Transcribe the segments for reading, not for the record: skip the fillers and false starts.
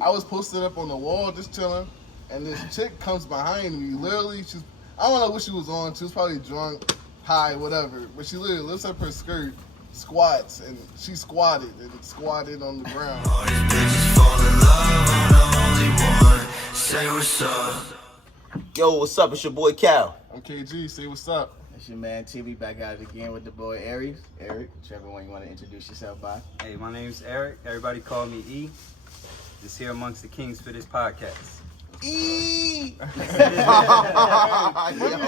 I was posted up on the wall just chilling, and this chick comes behind me. Literally, I don't know what she was on. She was probably drunk, high, whatever. But she literally lifts up her skirt, squats, and she squatted on the ground. All these bitches fall in love, I'm the only one. Say what's up. Yo, what's up? It's your boy Cal. I'm KG. Say what's up. It's your man TV back at it again with the boy Aries. Eric, whichever one you want to introduce yourself by. Hey, my name's Eric. Everybody call me E. Just here amongst the kings for this podcast. E. Funny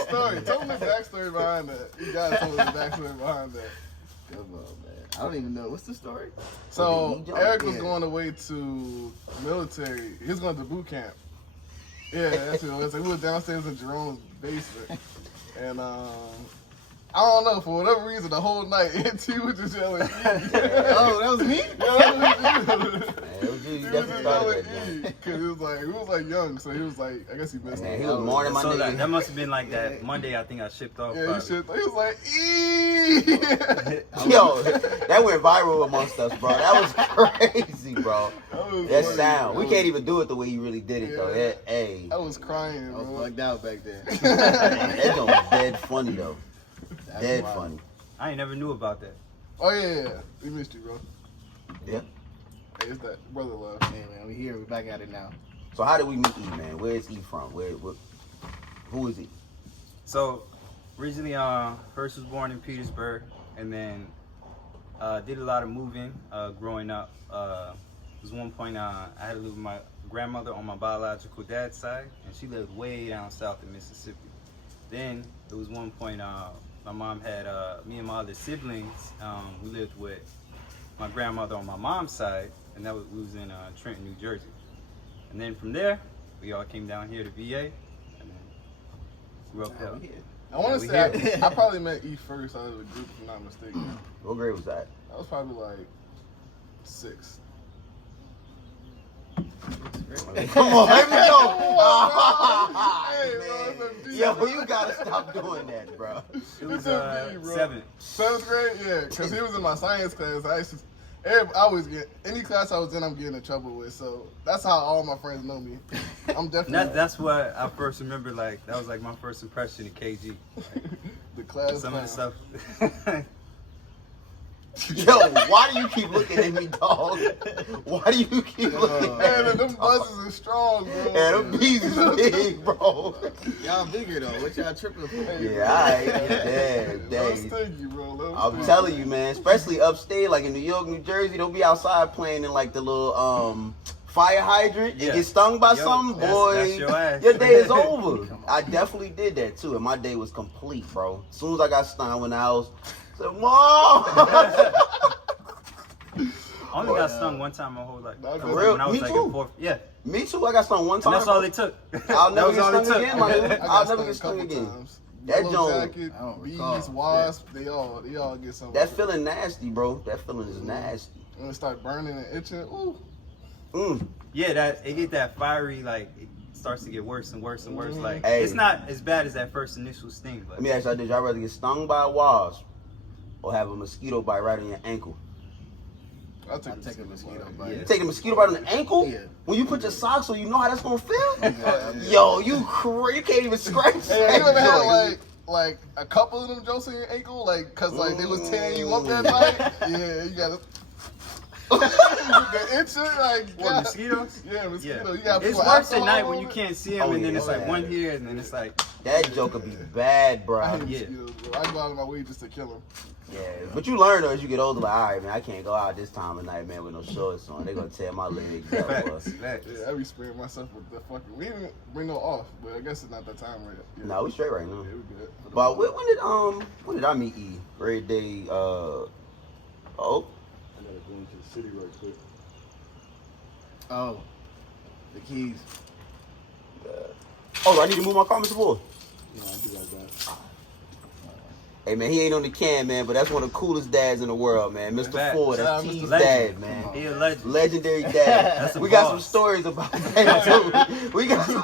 story. Tell me the backstory behind that. You gotta tell me the backstory behind that. Come on, man. I don't even know. What's the story? So Eric was going away to military. He was going to boot camp. Yeah, that's what it was. We were downstairs in Jerome's basement. And I don't know, for whatever reason, the whole night, T was just yelling E. Oh, that was me? It was you. He was just yelling E. Because we was like young, so he was like, I guess he missed Man, it. he was mourning my So nigga. that must have been like that Monday. I think I shipped off. Yeah, he was like, E! Yo, that went viral amongst us, bro. That was crazy, bro. That sound. We can't even do it the way you really did it, though. That, hey. I was crying, I was bro. bugged out back then. That joint was dead funny, though. That's Dead wild. funny. I ain't never knew about that. Oh, yeah. We missed you, bro. Yeah. Hey, it's that brother love. Hey, man, we here. We back at it now. So how did we meet E, man? Where is E from? Who is he? So originally, first was born in Petersburg, and then did a lot of moving growing up. There was one point I had to live with my grandmother on my biological dad's side, and she lived way down south in Mississippi. Then there was one point my mom had me and my other siblings. We lived with my grandmother on my mom's side, and we was in Trenton, New Jersey. And then from there, we all came down here to VA, and then grew up Now we there. here. I want to we say here. I probably met E first out of the group, if I'm not mistaken. What grade was that? I was probably like 6. Come on, let me know. Hey, bro, it's a D. Yo, you gotta stop doing that, bro. It was It's a B, bro. 7. 7th grade, yeah, because he was in my science class. I always get any class I was in, I'm getting in trouble with. So that's how all my friends know me. I'm definitely That's what I first remember. Like that was like my first impression of KG. the class. Some of the clown. stuff. Yo, why do you keep looking at me, dog? Why do you keep looking at Man, me? them buses are strong, bro. Yeah, them bees is big, bro. Y'all bigger, though. What y'all tripping for? Yeah, alright. Damn, Little dang. stinky, bro. Little I'm stinky. telling you, man, especially upstate, like in New York, New Jersey, don't be outside playing in like the little fire hydrant and Yeah. get stung by Yo, something, that's boy. your ass. Your day is over. I definitely did that too, and my day was complete, bro. As soon as I got stung, I went in the house. Said, Mom! I only got stung one time my whole life. For real? When I was Me like too. in 4th. Yeah. Me too. I got stung one And time. that's all it took. I'll never That was get all it stung took. again, my dude. I I'll got never stung get a stung couple again. times. That Yellow joint- jacket, I don't bees, recall. wasp, they all get something. That feeling nasty, bro. That feeling is nasty. When it start burning and itching, ooh. Yeah, it get that fiery, like it starts to get worse and worse and worse. Like Hey. it's not as bad as that first initial sting, but Let me ask y'all, did y'all rather get stung by a wasp or have a mosquito bite right on your ankle? I'll take I'll take a mosquito bite. bite. You take a mosquito bite on the ankle? Yeah. When you put your socks on, you know how that's gonna feel? Yeah. Yo, you can't even scratch Hey, that you ever had joint. like a couple of them jokes on your ankle, like cause like they was tearing you up that night? Yeah, you gotta. The itching, like what, God. mosquitoes? Yeah, mosquito. Yeah. You gotta It's put worse at alcohol night on when you it. can't see them, Oh, and then yeah. it's like Oh, one yeah. here, and then it's like That joke could be bad, bro. I hate Yeah. mosquitoes, bro. I go out of my way just to kill them. Yeah, but you learn though as you get older, like, all right, man, I can't go out this time of night, man, with no shorts on. They're gonna tear my legs up, bro. facts. Yeah, I be spraying myself with the fucking. We didn't bring no off, but I guess it's not that time right. Yeah. No, we straight right now. Yeah, we good. But when did I meet E? Grade day, oh, I gotta go into the city right quick. Oh, the keys. oh, I need to move my car, Mr. Boy. No, I do like that. Hey man, he ain't on the can, man, but that's one of the coolest dads in the world, man. Mr. Facts. Ford, Shout out that's Mr. T's Legend. dad, man. He a legend. Legendary dad. That's a We got boss. some stories about that too. We got some,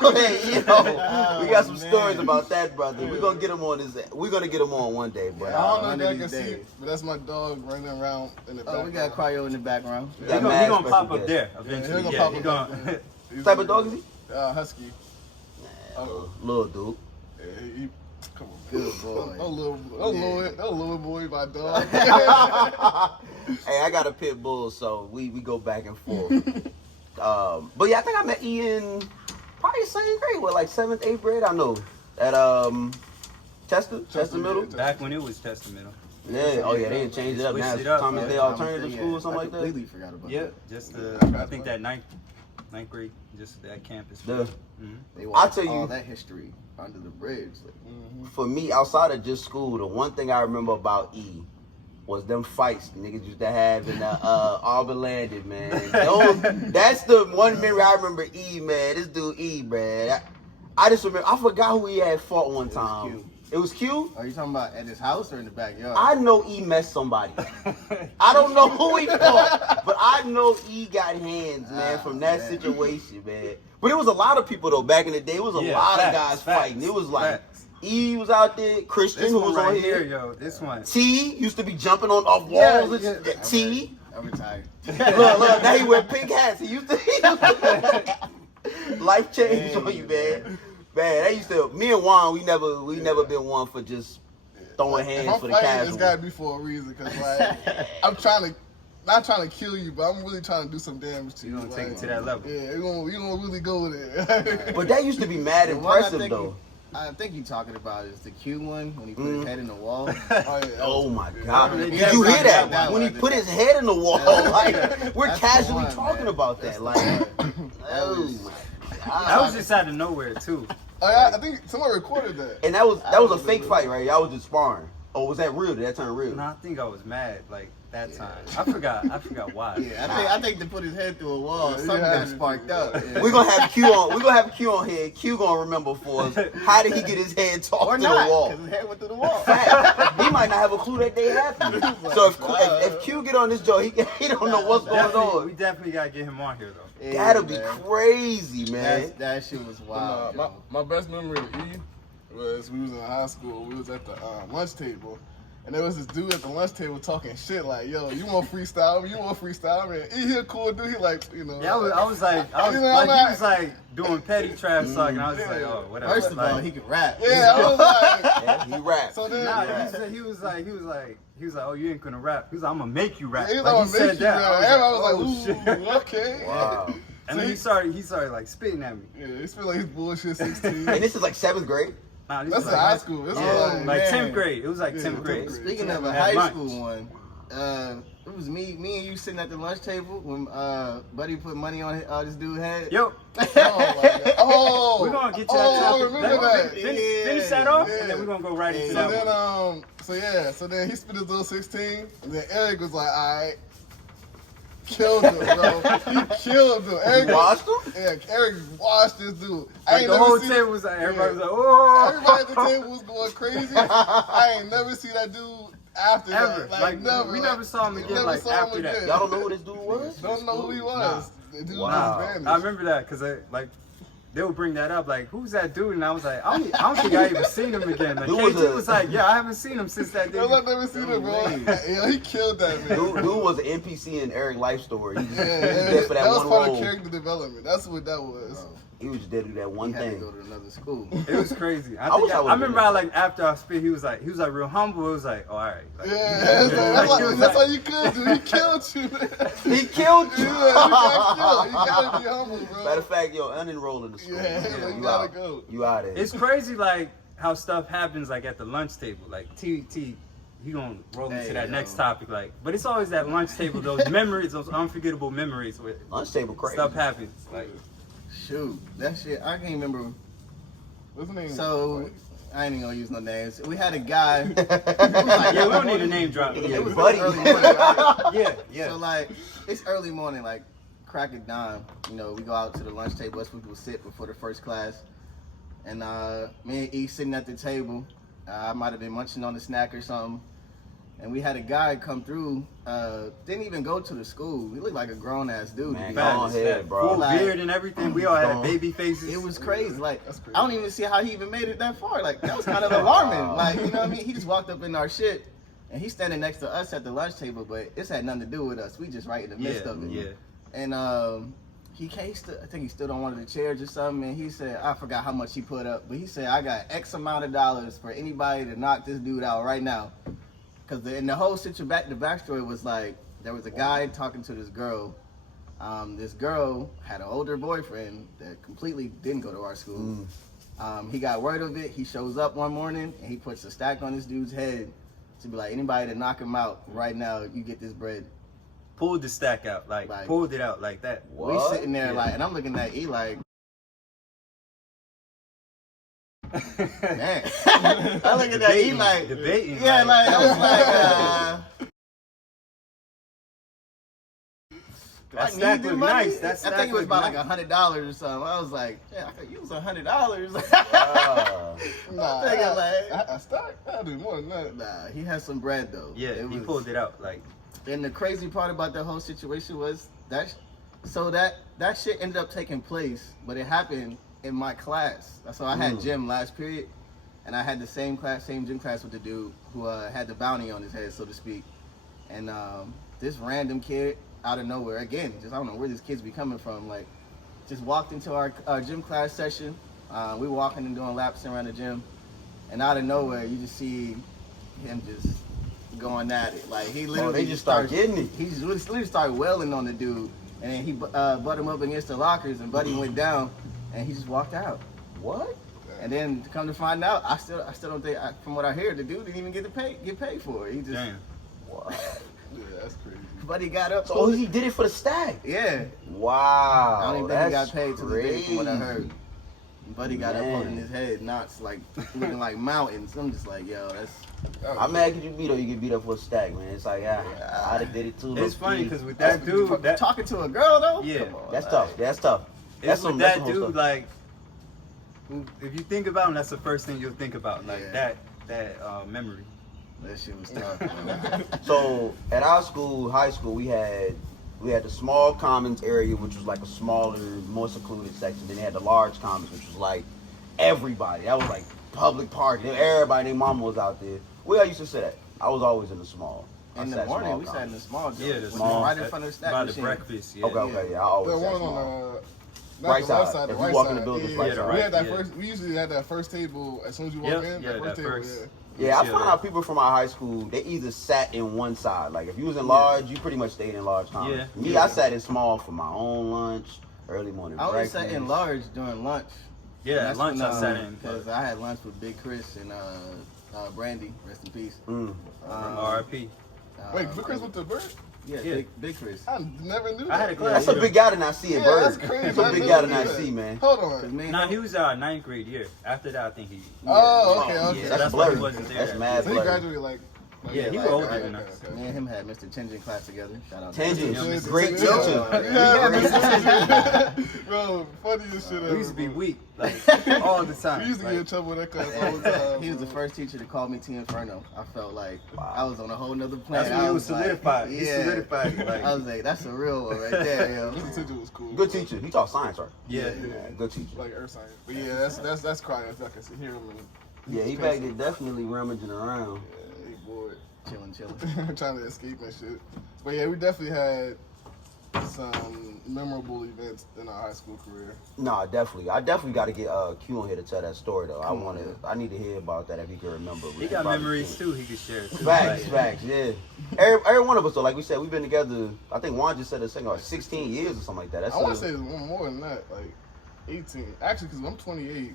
we got some stories about that, brother. We're gonna get him on this. We're gonna get him on one day, but I don't know one if of y'all can these see, days. but that's my dog running around in the Oh, background. we got Cryo in the background. we He got gonna, mad pop special up guests. there Yeah, eventually. he Yeah, gonna he pop gonna. up. What type of dog is he? Husky. Little dude. Yeah, he come on. Good boy. No little boy, my dog. Hey, I got a pit bull, so we go back and forth. But yeah, I think I met Ian probably the same grade, what, like 7th, 8th grade? I know. At Chester Middle. Back when it was Testament. Yeah, oh yeah, they didn't change it up now. Switched It's it up, Thomas man. Day Alternative School or something I like that. completely forgot about Yeah, that. just I think that ninth grade, just that campus. The- Mhm. They I'll watched tell you- all that history under the bridge. Like, For me, outside of just school, the one thing I remember about E was them fights niggas used to have in the Auburn Landing, man. That's the one memory I remember E, man. This dude E, man. I just remember, I forgot who he had fought one was time. Q. It was Q? are you talking about at his house or in the backyard? I know E messed somebody. I don't know who he fought, but I know E got hands, man, from that man. situation, man. But it was a lot of people, though, back in the day. It was a Yeah, lot facts, of guys facts, fighting. It was like, facts. E was out there, Christian, This who one was right on here, here. yo. This one. T used to be jumping off walls. Yeah, and yeah. T. I'm retired. Look, now he wear pink hats. He used to life changed on you, man. Man, that used to me and Juan, we never been one for just throwing If hands I'm for the fighting, casual. it's gotta be for a reason, cause like I'm not trying to kill you, but I'm really trying to do some damage to you. You gonna take like, it to that level. Yeah, we gonna really go there. But that used to be mad The one I impressive think though. I think you're talking about is the Q one when he put his head in the wall. Oh, yeah, Oh my God! Yeah, Did yeah, you right, hear that? that When he one. put his head in the wall, Yeah. like we're That's the casually one, talking man. about That's that. the Like, one. oh my That God! was just out of nowhere too. Oh, yeah, I think someone recorded that. And that was a fake fight, right? Y'all was just sparring. Or was that real? Did that turn real? No, I think I was mad like that time. I forgot why. Yeah, I think to put his head through a wall, Yeah, something yeah. got sparked up. Yeah. We're gonna have Q on. We're gonna have Q on here. Q gonna remember for us. How did he get his head tossed or to not, the wall? because his head went through the wall. Fact. He might not have a clue that day happened. So if Q get on this joint, he don't know what's going We on. definitely gotta get him on here though. Yeah, That'll be man. crazy, man. That shit was wild. My best memory of E was we was in high school. We was at the lunch table, and there was this dude at the lunch table talking shit like, "Yo, you want freestyle me? You want freestyle me?" And he a cool dude. He like, you know. Yeah, I was like, You know, like I'm he was like doing petty trash talk, and I was just like, Yeah. oh, whatever. First of all, Like, he can rap. Yeah, I was like. Yeah, he raps. So then, nah, he was like, oh, you ain't gonna rap. He was like, I'm gonna make you rap. he's like, gonna he make said you that. rap. Everybody was like, oh, shit. "Ooh, okay." Wow. And then he started like spitting at me. Yeah, he feel like he's bullshit 16. And this is like 7th grade. Nah, this That's was the like, high school. This yeah, was Oh, like man. 10th grade. It was like Yeah, 10th grade. 10th grade. Speaking of a At high lunch. school one, it was me and you sitting at the lunch table when Buddy put money on this dude's head. Yo, Oh, my God. Oh, we're gonna get to oh, that I topic. remember that. Finish that off, Yeah. and then we're gonna go right into So that then, one. so then he spit his little 16, and then Eric was like, "All right." Killed him, bro. He killed him. Eric Watched him? Yeah, Eric washed this dude. Like the whole table was like, everybody was like, oh. Everybody at the table was going crazy. I ain't never see that dude after Ever. that. Like, never. we never saw him again, Never like, saw him after that. again. Y'all don't know who this dude was? Don't know who he was. The dude Wow. just vanished. I remember that because like they would bring that up, like, who's that dude? And I was like, I don't think I even seen him again. Like, Who was KG it? was like, yeah, I haven't seen him since that day. Yo, I've never seen him, bro. Yeah, he killed that man. Dude was an NPC in Eric's life story. He was Yeah, there for that was one part role. of character development. That's what that was. He was just there to do that He one had to thing. go to another school. It was crazy. I wish I I would've remember been I there. like after I spit, he was like real humble. It was like, oh, all right. Like, Yeah, that's all you could do. He killed you. He killed Yeah, you. you got killed. You gotta be humble, bro. Matter of fact, yo, unenroll in the school. Yeah, you gotta go. You out of here. It's crazy, like how stuff happens, like at the lunch table. Like T, he gonna roll into Hey, that yo. next topic. Like, but it's always that lunch table, those memories, those unforgettable memories where Lunch table crazy. stuff happens. Like, Shoot, that shit, I can't remember. What's his name? So, I ain't even gonna use no names. We had a guy. yeah, we don't need a name drop. Yeah, It was buddy. early morning, right? Yeah, yeah. So like, it's early morning, like crack of dawn. You know, we go out to the lunch table. That's where people sit before the first class. And me and E sitting at the table, I might have been munching on a snack or something. And we had a guy come through, didn't even go to the school. He looked like a grown ass dude. Man, to be go honest. ahead, bro. Full Like- beard and everything. We all had baby faces. It was crazy. Like, That's crazy. I don't even see how he even made it that far. Like, that was kind of alarming. Like, you know what I mean? He just walked up in our shit, and he's standing next to us at the lunch table, but this had nothing to do with us. We just right in the midst of it. Yeah. And he I think he stood on one of the chairs or something, and he said, I forgot how much he put up, but he said, I got X amount of dollars for anybody to knock this dude out right now. Because in the whole situation, the backstory was like, there was a guy talking to this girl. This girl had an older boyfriend that completely didn't go to our school. He got word of it. He shows up one morning, and he puts a stack on this dude's head to be like, anybody to knock him out right now, you get this bread. Pulled the stack out, like pulled it out like that. We sitting there like, and I'm looking at E like, man. I look at that E like, debating. yeah, like I was like, do I That stack need this look money? nice. That I stack think it was look about nice. like $100 or something. I was like, yeah, I could use $100. Nah, I'm thinking like, I stack. I do more than that. nah, he had some bread though. Yeah, It he was- pulled it out like. And the crazy part about the whole situation was that shit ended up taking place, but it happened in my class. So I had gym last period, and I had the same gym class with the dude who had the bounty on his head, so to speak. And this random kid out of nowhere, again, just I don't know where these kids be coming from, like just walked into our gym class session. We walking and doing laps around the gym, and out of nowhere, you just see him just going at it. Like he literally they just start getting it. He just literally started wailing on the dude, and then he butt him up against the lockers, and Buddy went down, and he just walked out. What? And then to come to find out, I still don't think, from what I hear, the dude didn't even get paid for it. He just Damn. What? Yeah, that's crazy. Buddy got up. So he did it for the stack. Yeah. Wow. I don't even think he got that's paid to the day from what I crazy. heard. Buddy got up Man. holding his head, knots like looking like mountains. I'm just like, yo, that's. How mad could you be though? You get beat up for a stack, man. It's like, yeah, I'd have did it too. It's funny low-key. because with that dude, that Talking to a girl though. Yeah. Come on, That's like, tough. That's tough. it's some- with that's that some whole dude. stuff. Like, if you think about him, that's the first thing you'll think about. Like Yeah. that memory. That shit was tough. Bro. So at our school, high school, we had the small commons area, which was like a smaller, more secluded section. Then they had the large commons, which was like everybody. That was like public park. Everybody, their mama was out there. Where I used to sit at, I was always in the small. I In sat the morning, small we sat in the commons. small joint. Yeah, the which was small. right in front of the snack by machine. the breakfast. Yeah. Okay, yeah, I always The sat one small. on not Right the left side. side, the If you right walk in side. the building, yeah, right yeah. side. We had that Yeah. first. We usually had that first table as soon as you walk Yep, in. yeah, that that first table. first. Yeah. Yeah, I Yeah, found yeah. out people from our high school, they either sat in one side. Like if you was in large, you pretty much stayed in large commons. Yeah. Me, I sat in small for my own lunch, early morning I always breakfast. sat in large during lunch. Yeah, lunch I sat in. Because I had lunch with Big Chris and Brandy, rest in peace. Mm. R.I.P. Wait, Chris with the bird? Yeah, Yeah. Big Chris. I never knew. I had that. a class. That's a big guy to not see Yeah, in Bird. that's crazy. That's a I big never guy to knew not that. see, man. Hold 'Cause on. me and Nah, him- he was our ninth grade year. After that, I think he. Oh, okay, Oh, okay. yeah, That's that's why he blurry. wasn't there. That's mad So he blurry. graduated like. Yeah, he like, was older right, than us. Me and him had Mr. Tingen class together. Shout out to Tangent, Yeah, great Yeah. teacher. Yeah, Great teacher. bro, funniest shit ever. We used to be bro. weak, like all the time. We used to get in Like, trouble with that class all the time. He was the bro. first teacher to call me T Inferno. I felt like Wow. I was on a whole nother planet. that's when I it was like, solidified. He yeah. solidified. Like, I was like, that's a real one right there, yo. Mr. Teacher was cool. Good teacher. He taught science, right? yeah. Yeah, good teacher. Like earth science. But yeah, that's crying. I can see hear him and Yeah, he back there definitely rummaging around. yeah, he bored. Chilling. Trying to escape and shit. But yeah, we definitely had some memorable events in our high school career. Nah, definitely. I definitely got to get Q on here to tell that story though. I need to hear about that if he can remember. He got memories too. He could share too. Facts, Like, facts, yeah. Every one of us though, like we said, we've been together. I think Juan just said the same, like 16 years or something like that. That's I want to say it was one more than that, like 18. Actually, because I'm 28.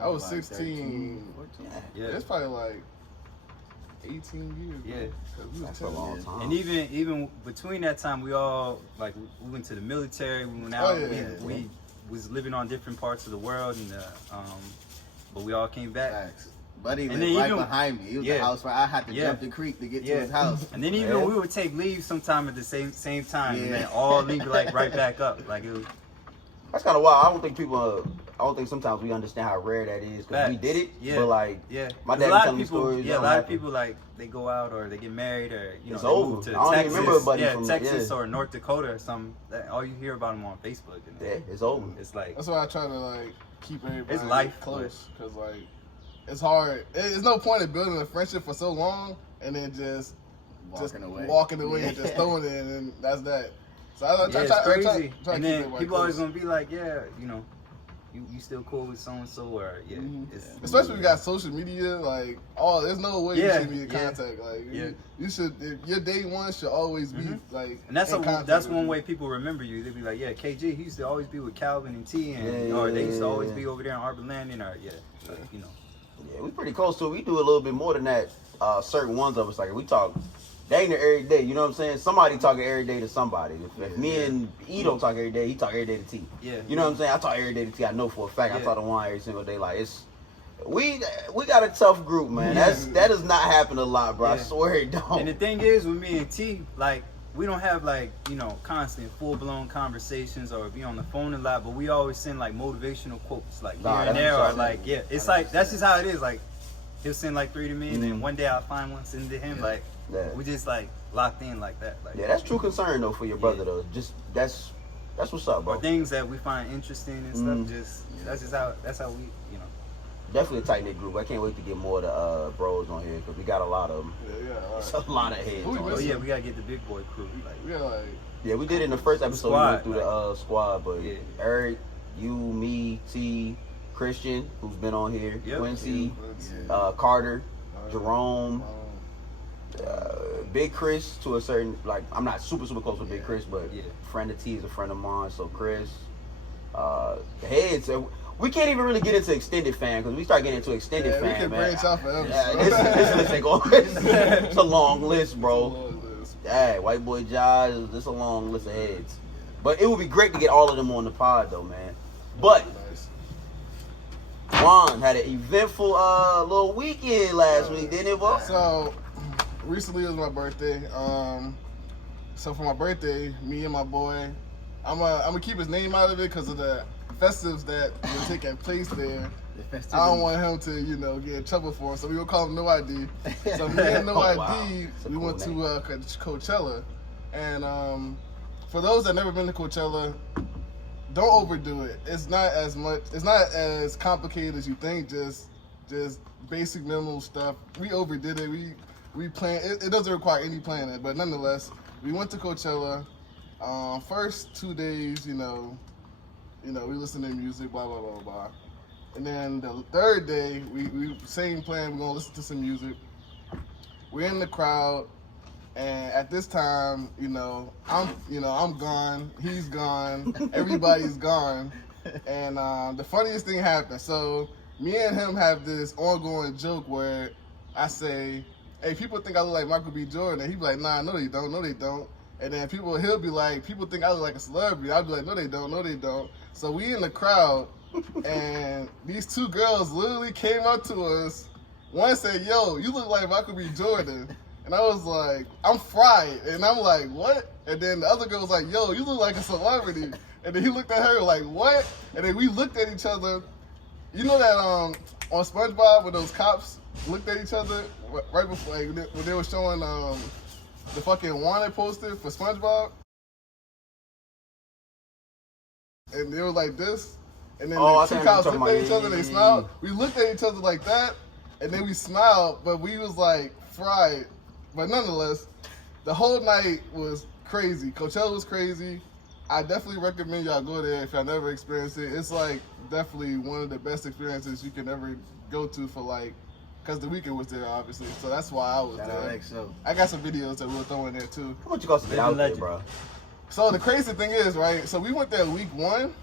I was 16. 14. Yeah. It's probably like 18 years. Yeah. 'Cause we was That's a 10. long time. And even between that time, we all like we went to the military. We went out. Oh, yeah. We was living on different parts of the world, and but we all came back. Facts. Buddy And lived then right even- behind me. He was yeah. the house where I had to Yeah. jump the creek to get to Yeah. his house. And then even Yeah. we would take leave sometime at the same time, and Yeah. then all link like right back up. Like it was, That's kind of wild. I don't think sometimes we understand how rare that is because we did it. Yeah. But like, yeah, my a dad lot tell of me people. stories. Yeah, a lot of people like they go out or they get married or It's they over. move to I don't even Texas. remember a buddy from Texas or North Dakota or something. All you hear about them on Facebook. And Yeah, it's over. It's like That's why I try to like keep everybody It's life, close because like it's hard. There's no point in building a friendship for so long and then just walking away and just throwing it and that's that. So I yeah, it's crazy. try And to keep then everybody people always close. gonna be like, yeah, you still cool with so and so or it's Especially when we got social media, like, there's no way you should be in contact. Like, you should, your day one should always be like. And that's in contact that's with one you. way people remember you. They'd be like, yeah, KG, he used to always be with Calvin and T, and or they used to always be over there in Arbor Landing, or Yeah, we pretty close to it. We do a little bit more than that. Certain ones of us, like we talk dang near every day. You know what I'm saying? Somebody talking every day to somebody. If me and E don't talk every day, he talk every day to T. Yeah. You know what I'm saying? I talk every day to T. I know for a fact. I Yeah. talk to Wan every single day. Like we got a tough group, man. That does not happen a lot, bro. I Yeah. swear it don't. And the thing is, with me and T, like, we don't have like constant full-blown conversations or be on the phone a lot, but we always send like motivational quotes like here and there, or like it's like that's just how it is. Like he'll send like 3 to me, and then one day I'll find one, send it to him. Like we just like locked in like that. Like, yeah, that's true concern though for your brother though. Just that's what's up, bro. or things that we find interesting and stuff. Just that's how we Definitely a tight knit group. I can't wait to get more of the bros on here because we got a lot of them. Yeah, all right. It's a lot of heads. Who we on missing? here. we gotta get the big boy crew. Like, Yeah, like, Yeah, we did it in the first episode. Squad, we went through the squad, but Yeah. Eric, you, me, T, Christian, who's been on here, Yep. Quincy, let's- Carter, Jerome, um, Big Chris to a certain, like, I'm not super close with Big Chris, but Yeah. friend of T is a friend of mine, so Chris. The heads, we can't even really get into extended fan because we start getting into extended yeah, we fan, can man. branch out forever. Yeah, this list ain't going. It's a long list, bro. Yeah, White Boy Josh, this a long list of heads. But it would be great to get all of them on the pod, though, man. But Nice. Juan had an eventful little weekend last week, didn't it, bro? So, recently was my birthday. So for my birthday, me and my boy, I'm gonna keep his name out of it because of the festives that were taking place there. I don't want him to, get in trouble for it. So we gonna call him No ID. So me and No Oh, ID, wow. That's a we cool went name. to Coachella, and for those that never been to Coachella, don't overdo it. It's not as complicated as you think. Just basic minimal stuff. We overdid it. We planned. It doesn't require any planning, but nonetheless, we went to Coachella. First 2 days, we listened to music, blah blah blah blah. And then the third day, we same plan. We're gonna listen to some music. We're in the crowd, and at this time, I'm gone. He's gone. Everybody's gone. And the funniest thing happened. So me and him have this ongoing joke where I say, "Hey, people think I look like Michael B. Jordan," and he be like, "Nah, no they don't, no they don't." And then he'll be like, "People think I look like a celebrity." I'll be like, "No they don't, no they don't." So we in the crowd. And these two girls literally came up to us. One said, "Yo, you look like Michael B. Jordan." And I was like, I'm fried. And I'm like, what? And then the other girl was like, "Yo, you look like a celebrity." And then he looked at her like, what? And then we looked at each other. You know that on SpongeBob when those cops looked at each other right before, like, when they were showing the fucking wanted poster for SpongeBob? And they were like this. And then Oh, the I two think I know cops what looked you're at each talking other, about. they Yeah. smiled. We looked at each other like that, and then we smiled, but we was like fried. But nonetheless, the whole night was crazy. Coachella was crazy. I definitely recommend y'all go there if y'all never experienced it. It's like definitely one of the best experiences you can ever go to for like, because the weekend was there obviously, so that's why I was there. I got some videos that we'll throw in there too. How much you cost to get out there, bro? So the crazy thing is, right? So we went there week 1,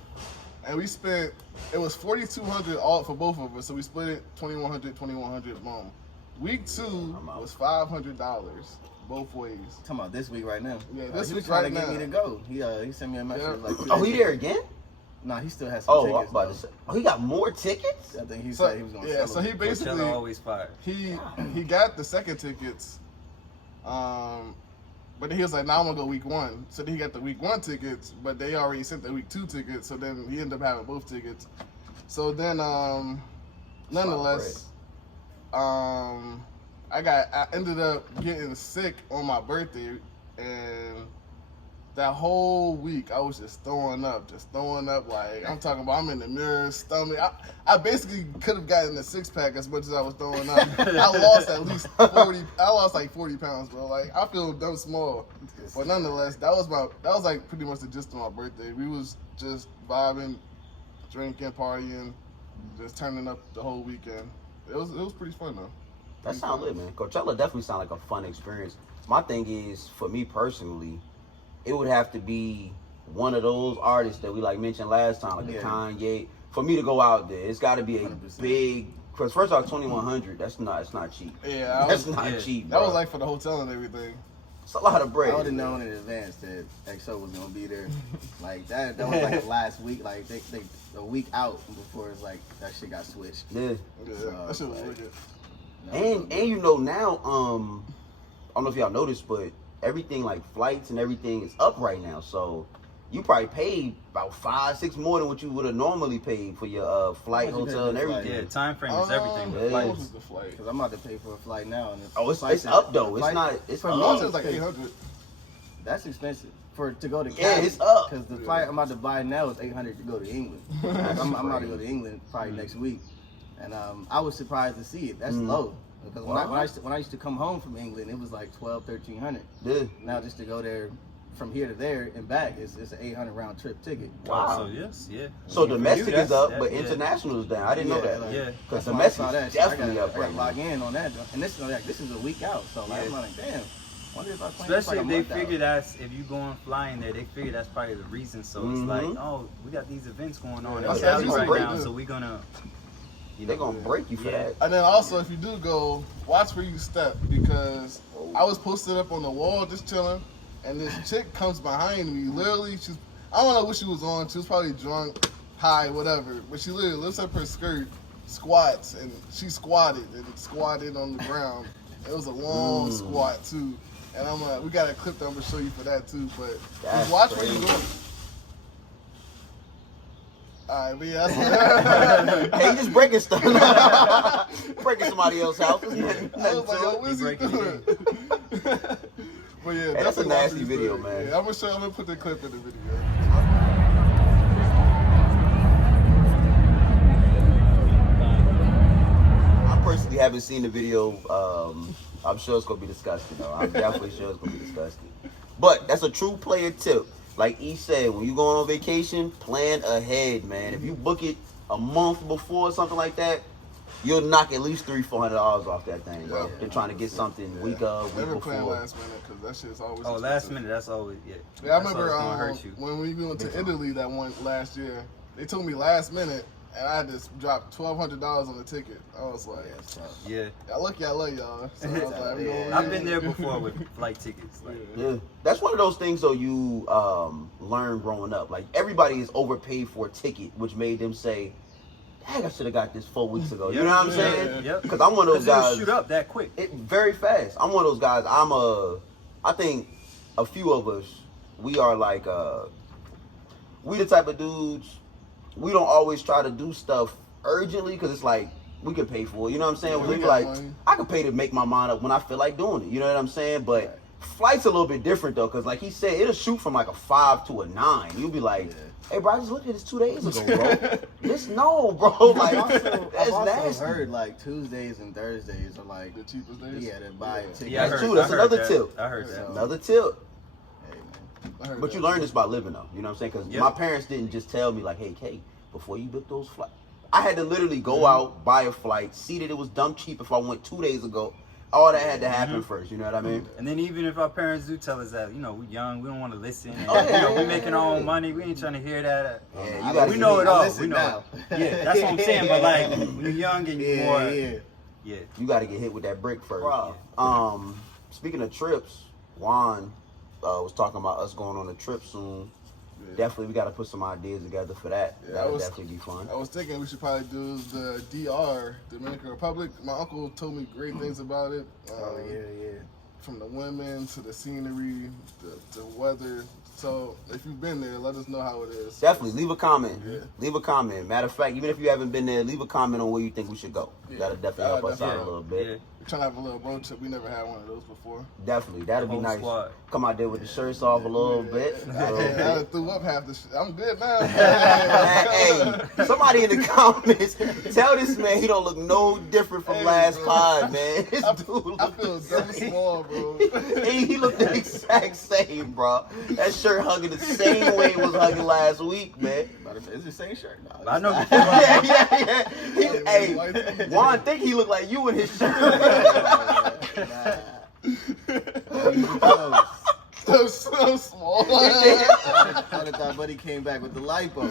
and we spent. It was $4,200 all for both of us. So we split it $2,100, boom. Week 2 was $500 both ways. Talking about this week right now. Yeah, He this was week trying right to get now. me to go. He sent me a message Yeah. like. Oh, he there again? Nah, he still has some Oh, I tickets. was about to say. Oh, he got more tickets? I think he So, said he was gonna yeah, sell so them. he basically Coachella always fire. he got the second tickets, But then he was like, "Nah, I'm gonna go week 1." So then he got the week 1 tickets, but they already sent the week 2 tickets. So then he ended up having both tickets. So then, nonetheless, I ended up getting sick on my birthday, and that whole week I was just throwing up. Like I'm talking about, I'm in the mirror, stomach. I basically could have gotten a 6-pack as much as I was throwing up. I lost at least 40. I lost like 40 pounds, bro. Like I feel dumb small, but nonetheless, that was like pretty much the gist of my birthday. We was just vibing, drinking, partying, just turning up the whole weekend. It was pretty fun though. That sounds lit, man. Coachella definitely sounds like a fun experience. My thing is, for me personally, it would have to be one of those artists that we like mentioned last time, like a Kanye. For me to go out there, it's got to be a 100%. big. Cause first off, 2,100. It's not cheap. Yeah, That's not cheap. Bro. That was like for the hotel and everything. It's a lot of bread. I would have known in advance that XO was gonna be there. Like that was like last week. Like they a week out before it's like that shit got switched. Yeah. That shit was wicked. And you know now, I don't know if y'all noticed, but everything like flights and everything is up right now. So you probably paid about $5-6 more than what you would have normally paid for your flight, hotel, and everything. Yeah, time frame is everything. Yeah. With What flights. was the flight? Because I'm about to pay for a flight now. And It's up though. It's not. It's for up. me, Ours was like 800. That's expensive to go to Yeah, Cali. it's up. Because the flight I'm about to buy now is 800 to go to England. Like, I'm about to go to England probably next week, and I was surprised to see it. That's low. Because when I used to come home from England, it was like 1,200-1,300. Yeah. Now just to go there from here to there and back, it's an 800 round trip ticket. Wow. So yes, yeah. So For you, domestic is that's- up, that- but yeah. international is down. I didn't know that. like, Yeah. Because that's why I domestic saw that is shit. I definitely gotta up right now. log in on that, and this is a week out. So like, I'm like, damn. Wonder if I plan this Especially like a if they month figure out. that's if you going flying there, they figure that's probably the reason. So it's like, oh, we got these events going on Yeah, in that's Cali what right break now, is. so we gonna. They're gonna break you for Yeah. that. And then also, if you do go, watch where you step, because I was posted up on the wall just chilling, and this chick comes behind me. Literally, I don't know what she was on. She was probably drunk, high, whatever. But she literally lifts up her skirt, squats, and she squatted on the ground. It was a long squat too. And I'm like, we got a clip that I'm gonna show you for that too. But That's just watch where you crazy. go. Alright, but yeah, that's Hey, you just breaking stuff. Breaking somebody else's house. There's nothing I was like, to yo, it. what is he breaking doing? But yeah, that's a definitely watch nasty where you video, step. man. Yeah, I'm gonna put the clip in the video. I personally haven't seen the video. I'm sure it's gonna be disgusting though. I'm definitely sure it's gonna be disgusting. But that's a true player tip. Like E said, when you going on vacation, plan ahead, man. If you book it a month before or something like that, you'll knock at least $300-400 off that thing, bro. Yeah. They're trying to get something week Never plan before. last minute because that shit's always Oh, expensive. last minute. That's always Yeah, I that's remember always gonna hurt you. when we went to Italy that one last year. They told me last minute, and I just dropped $1,200 on the ticket. I was like, Yeah, y'all lucky I love y'all. So I was like, we gonna I've been there before with flight tickets. Like, Yeah, that's one of those things though you learn growing up. Like everybody is overpaid for a ticket, which made them say, "Dang, I should have got this 4 weeks ago." You know what I'm saying? Yep. Because I'm one of those it'll guys. shoot up that quick. It very fast. I'm one of those guys. I think a few of us, we are like, we the type of dudes. We don't always try to do stuff urgently because it's like we can pay for it. You know what I'm saying? Yeah, we we be got like, money. I can pay to make my mind up when I feel like doing it. You know what I'm saying? But flight's a little bit different though, because like he said, it'll shoot from like a 5 to a 9. You'll be like, hey, bro, I just looked at this 2 days ago, bro. This no, bro. Like I've that's also nasty. heard like Tuesdays and Thursdays are like the cheapest days. yeah to buy a ticket. Yeah, I That's heard, true. That's I heard another that. tip. I heard that. Another tip. Hey, man. I heard But that. you learn this by living though. You know what I'm saying? Because Yep. my parents didn't just tell me like, hey, Kay, before you book those flights, I had to literally go out, buy a flight, see that it was dumb cheap if I went 2 days ago. All that had to happen first. You know what I mean? And then even if our parents do tell us that, you know, we young, we don't want to listen. And, Oh, yeah, you know, yeah, we making our yeah. own money. We ain't trying to hear that. Yeah, I you gotta We get know it. it all. listen We know now. it. Yeah, that's what I'm saying. But like, when you're young and you're more, yeah. You got to get hit with that brick first. Bro. Speaking of trips, Juan was talking about us going on a trip soon. Yeah. Definitely, we got to put some ideas together for that. Yeah, That'll I was- definitely be fun. I was thinking we should probably do the DR, Dominican Republic. My uncle told me great things about it. Oh yeah. from the women to the scenery, the weather. So if you've been there, let us know how it is. Definitely, leave a comment. Yeah. Leave a comment. Matter of fact, even if you haven't been there, leave a comment on where you think we should go. Yeah. That'll definitely help us out a little bit. Yeah. We're trying to have a little road trip. We never had one of those before. Definitely, that'll be Whole nice. squad. Come out there with the shirts off a little bit. I threw up half the shit. I'm good now. Hey, somebody in the comments, tell this man he don't look no different from Hey, last bro. pod, man. This I dude feel dumb small, bro. he looked the exact same, bro. That shirt hugging the same way it was hugging last week, man. It's the same shirt. No, I know. Yeah. Hey, Juan think he looked like you in his shirt. So small. I thought that buddy came back with the lipo.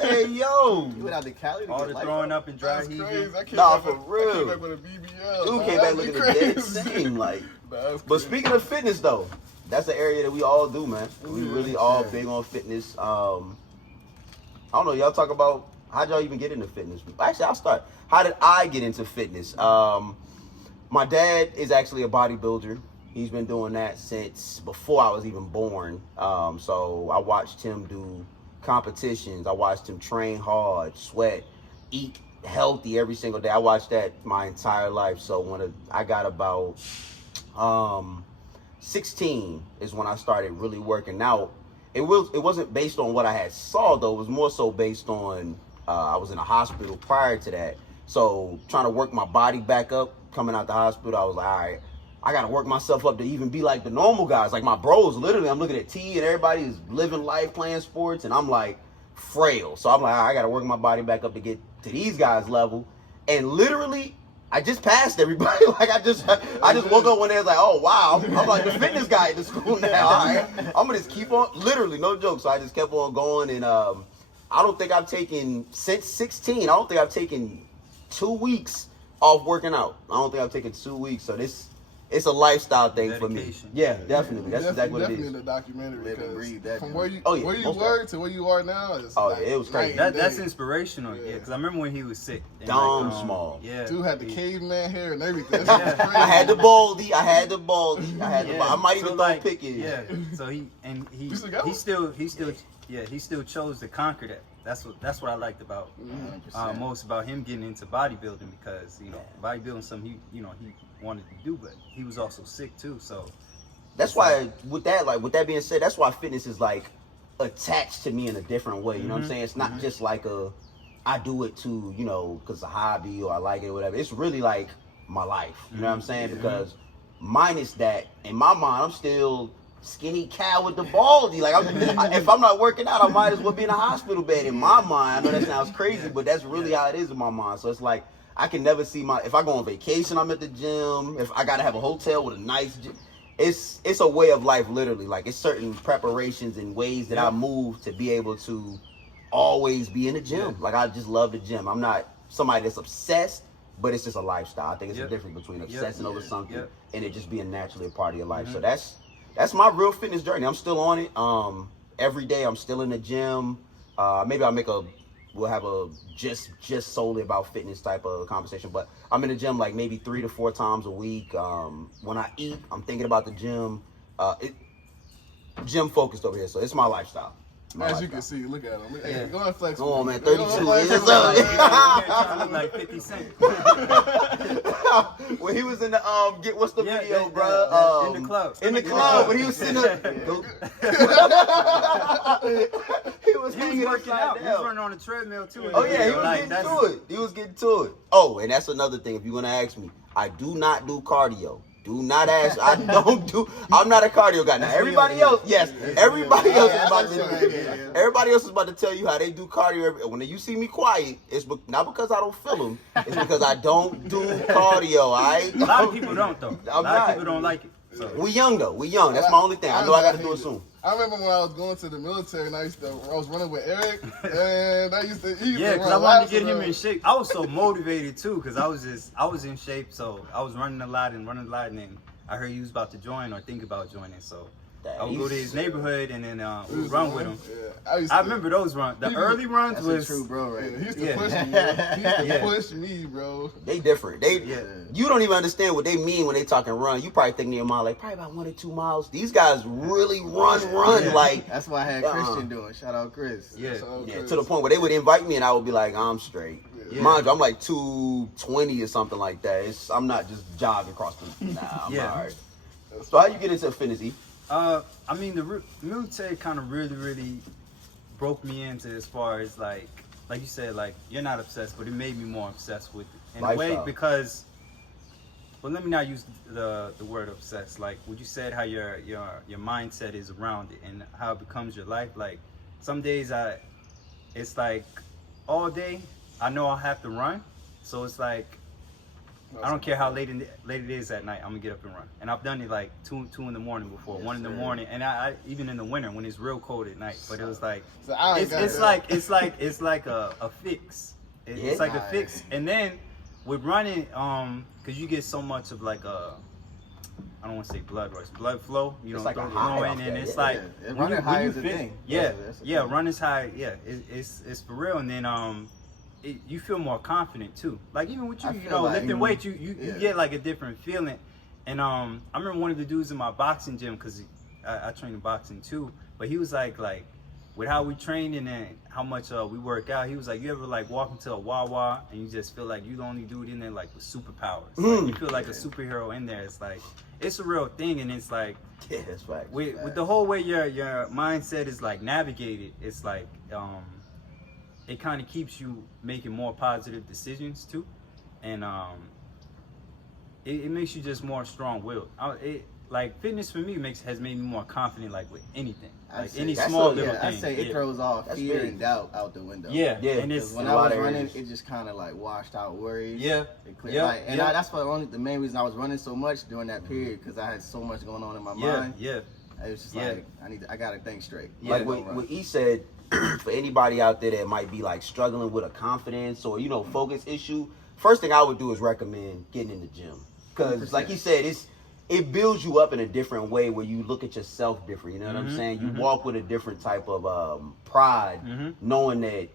Hey, yo. He went out to Cali to All get the lipo. throwing up and dry That's heaving. crazy. I came Nah, back for with, I real. came back with a BBL. Dude man. came back That'd looking be the dead crazy. same, like. That's But crazy. speaking of fitness, though, that's an area that we all do, man. We really all big on fitness. I don't know, y'all talk about how'd y'all even get into fitness? Actually, I'll start. How did I get into fitness? My dad is actually a bodybuilder. He's been doing that since before I was even born. So I watched him do competitions. I watched him train hard, sweat, eat healthy every single day. I watched that my entire life. So when I got about 16 is when I started really working out. It wasn't based on what I had saw though. It was more so based on I was in a hospital prior to that. So trying to work my body back up, coming out the hospital, I was like, all right, I gotta work myself up to even be like the normal guys. Like my bros, literally, I'm looking at T and everybody is living life, playing sports, and I'm like frail. So I'm like, all right, I gotta work my body back up to get to these guys' level. And literally, I just passed everybody. Like I just woke up one day, I was like, oh wow, I'm like the fitness guy at the school now. All right, I'm gonna just keep on, literally, no joke. So I just kept on going, and I don't think I've taken since 16. I don't think I've taken 2 weeks off working out. I don't think I've taken 2 weeks. So it's a lifestyle thing for me. Dedication. Yeah, definitely. That's exactly what it Definitely is. in the documentary. Live and Because breathe that, from man. where you Oh, yeah, where you most were to where you are now, it's Oh, like yeah, it was crazy. night and That's day. inspirational, yeah. Because I remember when he was sick. And Dumb small. Yeah. Dude had the caveman hair and everything. I had the baldy. I had the baldy. I might even So, throw like, pick it. Yeah. So he still got one? he still chose to conquer that. That's what I liked about most about him getting into bodybuilding, because bodybuilding something he wanted to do, but he was also sick too. So That's why with that being said, that's why fitness is like attached to me in a different way. You know what I'm saying? It's not just like I do it to, because it's a hobby or I like it or whatever. It's really like my life. You know what I'm saying? Because minus that, in my mind, I'm still skinny cat with the baldy. Like if I'm not working out, I might as well be in a hospital bed. In my mind, I know that sounds crazy, but that's really how it is in my mind. So it's like I can never see if I go on vacation, I'm at the gym. If I gotta have a hotel with a nice gym, it's a way of life, literally. Like it's certain preparations and ways that I move to be able to always be in the gym. Like I just love the gym. I'm not somebody that's obsessed, but it's just a lifestyle. I think it's a difference between obsessing over something and it just being naturally a part of your life. So that's my real fitness journey. I'm still on it. Every day I'm still in the gym. Maybe we'll have a just solely about fitness type of conversation, but I'm in the gym like maybe 3 to 4 times a week. When I eat, I'm thinking about the gym. Gym focused over here, so it's my lifestyle. As you can see, look at him. Hey, go and flex. Come on, man, Go and 32 flex. years trying to old. look like 50 Cent. When he was in the what's the video, in bro? the club. In the club, when he was sitting up, he was He hanging was working upside out. He was down. running on the treadmill too. in Oh the yeah, he video. was Like, getting that's- to it. He was getting to it. Oh, and that's another thing. If you're gonna ask me, I do not do cardio. Do not ask. I'm not a cardio guy. Now everybody else, yes, everybody else is about to. Everybody else is about to tell you how they do cardio. When you see me quiet, it's not because I don't feel them. It's because I don't do cardio. All right. A lot of people don't though. A lot not. of people don't like it. So. We young though. We young. That's my only thing. I know I got to do it soon. I remember when I was going to the military and I was running with Eric, and he used Yeah, to because I run wanted laps to get him around. in shape. I was so motivated too, because I was in shape, so I was running a lot, and I heard he was about to join or think about joining, so I would go to his neighborhood and then we would run with him. Yeah. I remember those runs. The early runs That's was a true bro, right? Yeah, he used to Yeah. push me, bro. He used to Yeah. push me, bro. They different. Yeah. You don't even understand what they mean when they talking run. You probably think in your mind like probably about 1 or 2 miles. These guys really run Yeah. like That's what I had Christian doing. Shout out Chris. Yeah. So, yeah, Chris, to the point where they would invite me and I would be like, I'm straight. Yeah. Mind you, I'm like 220 or something like that. I'm not just jogging across the. Nah, I'm Yeah. all right. So how you get into fitness, E? I mean, the military kind of really broke me into as far as like you said, like you're not obsessed, but it made me more obsessed with it in a way Lifestyle. because. Well, let me not use the word obsessed. Like what you said, how your mindset is around it and how it becomes your life. Like some days it's like all day I know I'll have to run, so it's like. I don't care how late it is at night. I'm gonna get up and run, and I've done it like two in the morning before, Yes, 1 in the sir. morning, and I even in the winter when it's real cold at night. But it was like So I ain't got it's that. like a fix. It's Yeah. like a fix, and then with running, cause you get so much of like I don't want to say blood rush, blood flow. You It's know, like a throat high flowing, off and that, it's yeah. like Yeah, when running you- high when is you a fit- thing. Yeah, That's a yeah, thing. run is high. Yeah, it's for real, and then you feel more confident too. Like even with I you feel know, like- lifting weights, you Yeah. get like a different feeling. And I remember one of the dudes in my boxing gym, cause I train in boxing too. But he was like with how we train and then how much we work out, he was like, you ever like walk into a Wawa and you just feel like you the only dude in there like with superpowers. Like, you feel like a superhero in there. It's like it's a real thing, and it's like Yeah, that's right. with the whole way your mindset is like navigated, it's like it kind of keeps you making more positive decisions too, and it makes you just more strong-willed. Like fitness for me has made me more confident, like with anything, I like say- any that's small a- little Yeah, I thing. say it yeah. throws all That's fear big. and doubt out the window. Yeah, Yeah, and Because it's when a I lot was of running, areas. it just kind of like washed out worries. Yeah, It cleared. yeah, Like, and yeah. that's the main reason I was running so much during that period, because I had so much going on in my yeah, mind. yeah. It was just Yeah. like I gotta think straight. Yeah. Like Don't run. what E said, for anybody out there that might be like struggling with a confidence or focus issue, first thing I would do is recommend getting in the gym, because like he said, it builds you up in a different way where you look at yourself different. You know what I'm saying? You walk with a different type of pride, knowing that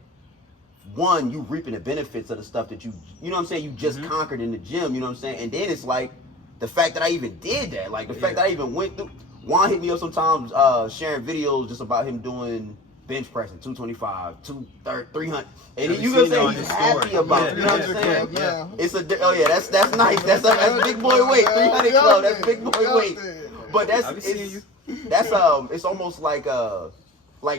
one, you reaping the benefits of the stuff that you know what I'm saying, you just conquered in the gym. You know what I'm saying? And then it's like the fact that I even did that, like the fact that I even went through. Juan hit me up sometimes sharing videos just about him doing bench pressing, 225, 230, 300, and I've you seen gonna it say on he's his happy story. about Yeah, it. You know what I'm yeah, saying? yeah. It's that's nice. That's big boy weight, 300 club. That's big boy weight. But I've seen you. that's it's almost like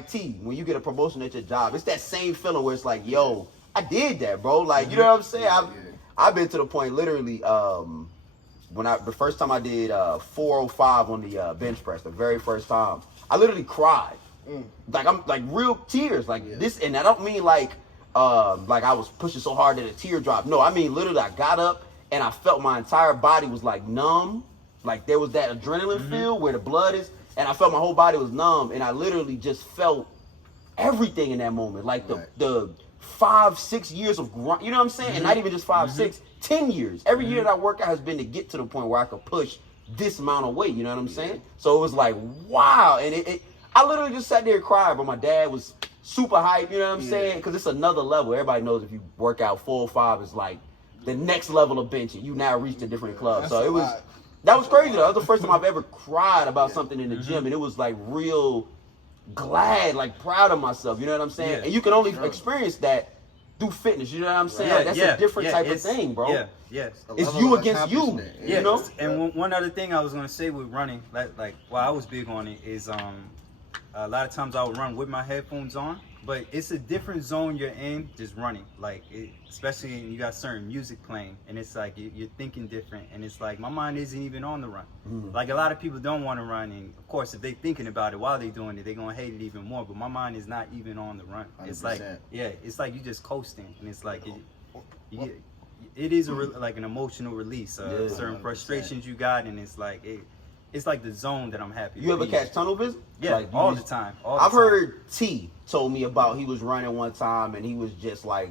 T, when you get a promotion at your job. It's that same feeling where it's like, yo, I did that, bro. Like, you know what I'm saying? I've been to the point literally when the first time I did 405 on the bench press, the very first time, I literally cried. Like I'm like real tears, like this, and I don't mean like I was pushing so hard that a tear dropped. No, I mean literally I got up and I felt my entire body was like numb, like there was that adrenaline feel where the blood is, and I felt my whole body was numb, and I literally just felt everything in that moment, like the 5-6 years of grind, you know what I'm saying, and not even just 5, 6, 10 years. Every year that I work out has been to get to the point where I could push this amount of weight. You know what I'm saying? So it was like wow, and I literally just sat there and cried, but my dad was super hyped, you know what I'm saying? Because it's another level. Everybody knows if you work out 4 or 5, it's like the next level of benching. You now reached a different club. That's So a it was, lot. that was crazy though. That was the first time I've ever cried about something in the gym, and it was like real glad, like proud of myself, you know what I'm saying? Yeah. And you can only experience that through fitness, you know what I'm saying? Like, that's a different type of it's- thing, bro. Yeah, yes. It's level you of against you, accomplishment. Yeah, you know? and one other thing I was gonna say with running, like why I was big on it is a lot of times I would run with my headphones on, but it's a different zone you're in just running. Like especially when you got certain music playing, and it's like you're thinking different, and it's like my mind isn't even on the run. Like a lot of people don't want to run, and of course if they're thinking about it while they're doing it, they're gonna hate it even more. But my mind is not even on the run. It's like 100%. it's like you just coasting, and it's like it is like an emotional release. Yeah. Certain 100%. frustrations you got, and it's like it's like the zone that I'm happy. You to ever be catch in. tunnel vision? Yeah, Like, you all just- the time. All I've the time. heard T told me about, he was running one time and he was just like,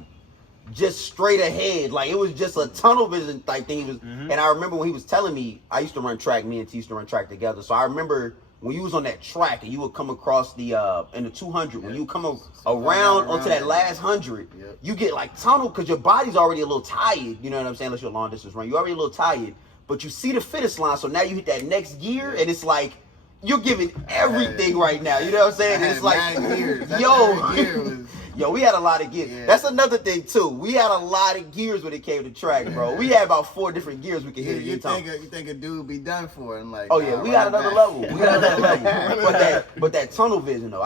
just straight ahead. Like it was just a tunnel vision type thing. He was, and I remember when he was telling me, I used to run track, me and T used to run track together. So I remember when you was on that track and you would come across the in the 200, when you come around onto that last 100, you get like tunnel because your body's already a little tired. You know what I'm saying? Unless you're a long distance run, you're already a little tired. But you see the finish line, so now you hit that next gear, and it's like you're giving everything right now. You know what I'm saying? And it's like, yo, we had a lot of gears. Yeah. That's another thing too. We had a lot of gears when it came to track, bro. We had about 4 different gears we could hit. You think a dude be done for? And like, oh yeah, we got another level. We got another level. But that tunnel vision though,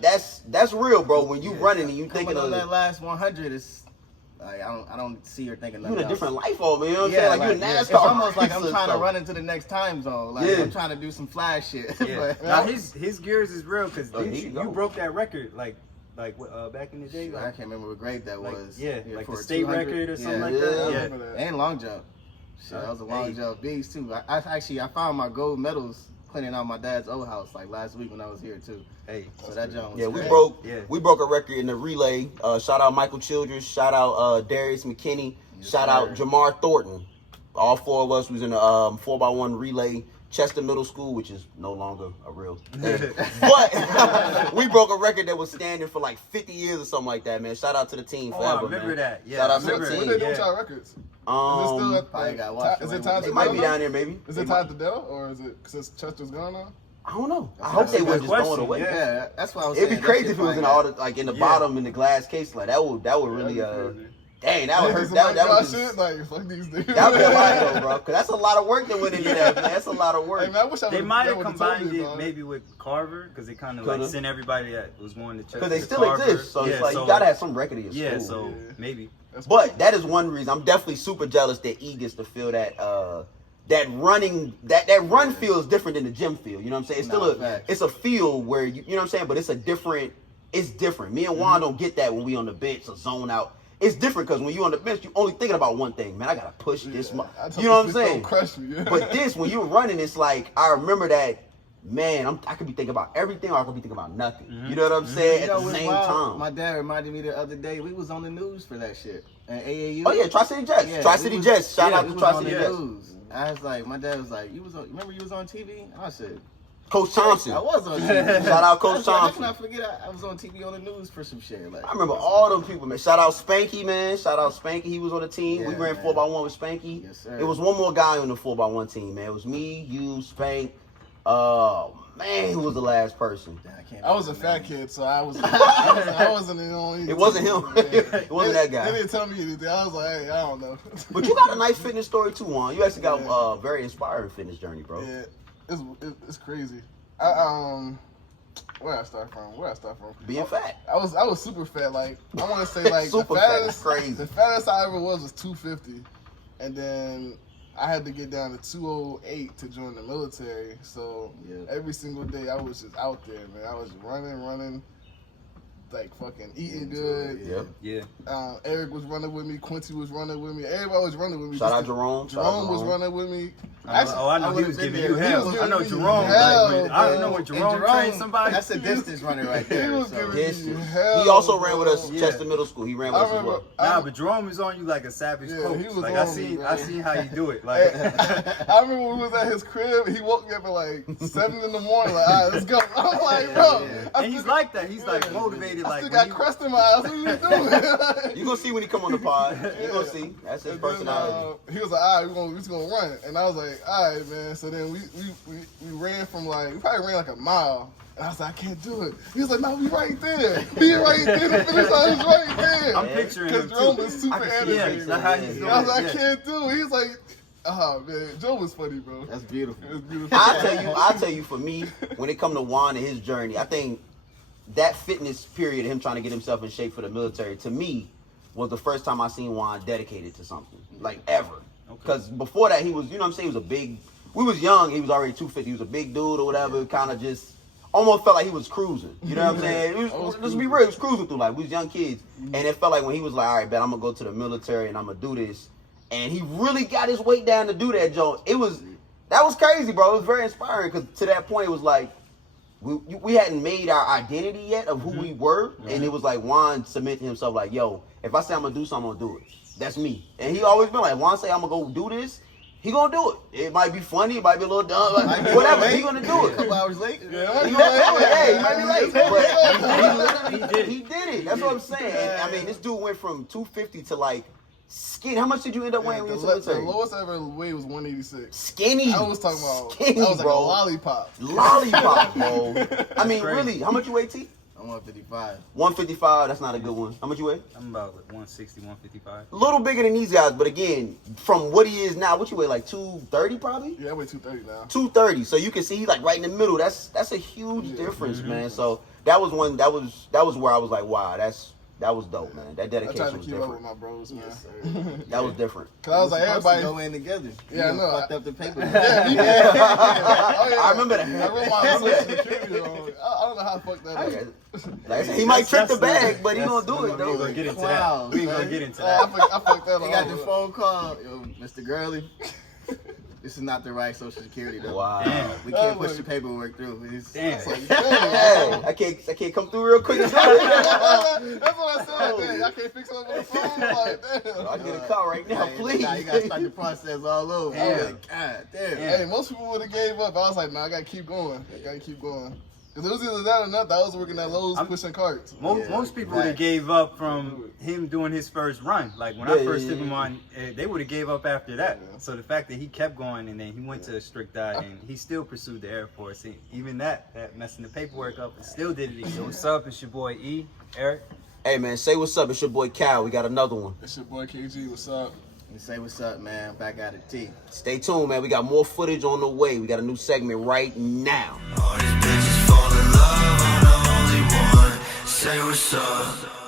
that's real, bro. When you running and you thinking of of that last 100, it's like I don't see her thinking nothing you in a else. different life, man. You know what I'm saying? Like you in NASCAR. It's almost like I'm trying to run into the next time zone. Like I'm trying to do some flash shit. Yeah. Now his gears is real because you broke that record like back in the day. I can't remember what grade that was. Yeah, like the state record or something like that. Yeah, and long jump. Shit, that was a long jump beast too. I found my gold medals cleaning out my dad's old house like last week when I was here too. Hey, so that jump was we broke a record in the relay. Shout out Michael Childress. Shout out Darius McKinney. Shout out Jamar Thornton. All 4 of us was in a 4x1 relay. Chester Middle School, which is no longer a real thing. But we broke a record that was standing for like 50 years or something like that, man. Shout out to the team forever, I remember that. Yeah, shout out to the team. What they do with y'all records? Is it tied to it might be down there, maybe. Is it tied to Dell, or is it because Chester's gone now? I don't know. I hope they wouldn't just throw it away. Yeah, that's what I was saying. It'd be crazy if it was in all the, like in the bottom in the glass case. Like that would really dang, that would hurt. That would shit. Like fuck these niggas. That would be a lot though, bro. Cause that's a lot of work that went into that, man. That's a lot of work. Hey, man, they might have combined it maybe with Carver because they kind of like sent everybody that was going to church. Because they still exist, so it's like you gotta have some record of your school. Yeah, so maybe. But that is one reason I'm definitely super jealous that E gets to feel that that run feel is different than the gym feel. You know what I'm saying? It's still it's a feel where you know what I'm saying, but it's different. Me and Juan don't get that when we on the bench or zone out. It's different because when you're on the bench, you're only thinking about one thing. Man, I gotta push this. You know what I'm saying? Crush me, But this, when you're running, it's like I remember that. Man, I could be thinking about everything, or I could be thinking about nothing. You know what I'm saying? At the same time. My dad reminded me the other day we was on the news for that shit. And AAU. Oh yeah, Tri-City Jets. Yeah, Tri-City Jets. Shout out to Tri-City Jets. I was like, my dad was like, remember you was on TV? I said, Coach Thompson. I was on TV. Shout out Coach Thompson. How can I forget I was on TV on the news for some shit? Like, I remember all them people, man. Shout out Spanky, man. Shout out Spanky. He was on the team. Yeah, we ran 4x1 with Spanky. Yes, sir. It was one more guy on the 4x1 team, man. It was me, you, Spank. Man, who was the last person? I was a fat kid, so I wasn't the only. It wasn't him. It wasn't that guy. They didn't tell me anything. I was like, hey, I don't know. But you got a nice fitness story too, Juan. You actually got a very inspiring fitness journey, bro. Yeah, it's crazy. Where I start from? Being fat. I was super fat. Like I want to say, like super the fattest, fat. Crazy. The fattest I ever was 250, and then I had to get down to 208 to join the military. So every single day I was just out there, man. I was running, like fucking eating good. Yeah. Eric was running with me. Quincy was running with me. Everybody was running with me. Shout out Jerome. Jerome was running with me. Actually, I know he was giving you hell. I know Jerome. I don't know what Jerome trained somebody. That's a distance runner right there. He was giving me hell. He also ran with us Chester Middle School. He ran with us as well. Nah, but Jerome is on you like a savage coach. He was like I seen how you do it. Like I remember when we was at his crib. He woke me up at like 7 in the morning. Like, all right, let's go. I'm like, bro. And he's like that. He's like motivated. I still got crust in my eyes. What are you doing? You gonna see when he come on the pod. You gonna see. That's his personality. He was like, all right, we just gonna run. And I was like, all right, man. So then we ran from we probably ran like a mile. And I was like, I can't do it. He was like, no, we right there. Be right there. The finish line is right there. I'm picturing him because Jerome was super animated. How he's doing. I was like, I can't do it. He was like, man, Joe was funny, bro. That's beautiful. It was beautiful. I'll tell you, for me, when it come to Juan and his journey, I think that fitness period, him trying to get himself in shape for the military, to me, was the first time I seen Juan dedicated to something, like ever. Because before that, he was, you know what I'm saying, he was a big, we was young, he was already 250, he was a big dude or whatever, kind of just, almost felt like he was cruising, you know what I'm saying? Let's be real, he was cruising through life, we was young kids, and it felt like when he was like, all right, bet I'm going to go to the military and I'm going to do this, and he really got his weight down to do that, Joe. That was crazy, bro. It was very inspiring, because to that point, it was like, we hadn't made our identity yet of who we were, and it was like Juan cementing himself like, yo, if I say I'm going to do something, I'm going to do it. That's me. And he always been like, Juan say I'm going to go do this, he gonna do it. It might be funny, it might be a little dumb, like, whatever. He gonna do A it. couple hours late. Yeah, He gonna do it. Hey, he might be late, but He did it. That's what I'm saying. And, I mean, this dude went from 250 to like skinny. How much did you end up weighing when you the, went to the the military? lowest I ever weighed was 186. Skinny. I was talking about skinny, I was like bro. a lollipop. Lollipop, bro. I mean, crazy. really, how much you weigh, T? I'm 155. 155. That's not a good one. How much you weigh? I'm about 160, 155. A little bigger than these guys, but again, from what he is now, what you weigh, like 230 probably? Yeah, I weigh 230 now. 230. So you can see he's like right in the middle. That's a huge difference, man. So that was one. That was where I was like, wow, that was dope, man. That I dedication tried to was keep up with different. my bros, man. That was different. Cause I was like, Supposed to everybody. go in together. Yeah, I You know. fucked up the paper. Yeah, oh, yeah. I remember that. I wrote my social security on. I don't know how to fuck that up. Okay. Like I said, he might trick the bag, but he gonna do it We ain't though. gonna get into Clowns, that. We ain't gonna man. get into I that. fucked that He up. got the phone call. Yo, Mr. Gurley, this is not the right social security though. Wow. Damn. We can't push the paperwork through. It's, Damn. Hey, I can't come through real quick. That's what I said. Damn, y'all can't fix it over the phone. I'm like, damn. I get a call right now, Hey, please. Now you gotta start the process all over. Damn. Like, God damn. Hey, most people would have gave up. I was like, nah, I gotta keep going. I gotta keep going. Cause it was either that or nothing. I was working at Lowe's pushing carts. Most people would have gave up from him doing his first run. Like when I first took him on, they would have gave up after that. Yeah. So the fact that he kept going and then he went to a strict diet and he still pursued the Air Force, and even that messing the paperwork up, and still did it again. Yo, what's up? It's your boy E, Eric. Hey man, say what's up. It's your boy Cal. We got another one. It's your boy KG. What's up? You say what's up, man. Back out of T. Stay tuned, man. We got more footage on the way. We got a new segment right now. All these bitches fall in love, I'm the only one. Say what's up.